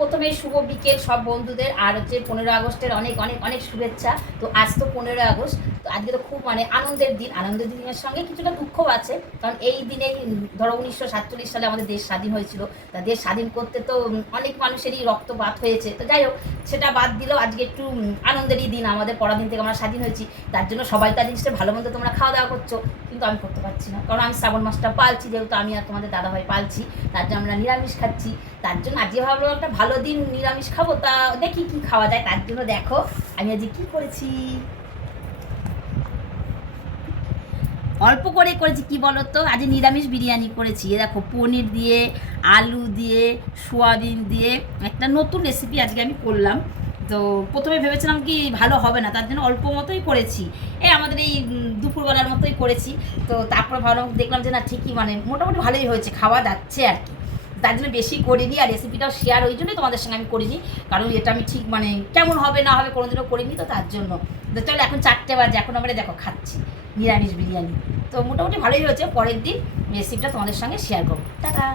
প্রথমেই শুভ বিকেল সব বন্ধুদের, আর হচ্ছে 15 আগস্টের অনেক অনেক অনেক শুভেচ্ছা। তো আজ তো 15 আগস্ট, তো আজকে তো খুব আনন্দের দিন। আনন্দের দিনের সঙ্গে কিছুটা দুঃখও আছে, কারণ এই দিনেই ধরো 1947 সালে আমাদের দেশ স্বাধীন হয়েছিল। তা দেশ স্বাধীন করতে তো অনেক মানুষেরই রক্তপাত হয়েছে। তো যাই হোক, সেটা বাদ দিলেও আজকে একটু আনন্দেরই দিন। আমাদের পরাধীন থেকে আমরা স্বাধীন হয়েছি, তার জন্য সবাই তার জিনিসটা ভালো মন্দ তোমরা খাওয়া দাওয়া করছো, কিন্তু আমি করতে পারছি না, কারণ আমি শ্রাবণ মাসটা পালছি, যেহেতু আমি আর তোমাদের দাদাভাই পালছি, তার জন্য আমরা নিরামিষ খাচ্ছি। তার জন্য আজকে ভাবলাম একটা ভালো দিন, নিরামিষ খাবো, তা দেখি কি খাওয়া যায়। তার জন্য দেখো আমি আজকে কি করেছি, অল্প করে করেছি। কি বলো তো, আজ নিরামিষ বিরিয়ানি করেছি। এ দেখো, পনির দিয়ে, আলু দিয়ে, সোয়াবিন দিয়ে একটা নতুন রেসিপি আজকে আমি করলাম। তো প্রথমে ভেবেছিলাম কি ভালো হবে না, তার জন্য অল্প মতোই করেছি, এই আমাদের এই দুপুরবেলার মতোই করেছি। তো তারপরে ভাবলাম, দেখলাম যে না ঠিকই মোটামুটি ভালোই হয়েছে, খাওয়া যাচ্ছে আর কি। তার জন্য বেশি করিনি, আর রেসিপিটাও শেয়ার ওই জন্যই তোমাদের সঙ্গে আমি করিনি, কারণ এটা আমি ঠিক কেমন হবে না হবে কোনোদিনও করিনি, তো তার জন্য। তো চলো, এখন 4টে বাজে, এখন আমরা দেখো খাচ্ছি নিরামিষ বিরিয়ানি। তো মোটামুটি ভালোই হয়েছে। পরের দিন রেসিপিটা তোমাদের সঙ্গে শেয়ার করবো। টাটা।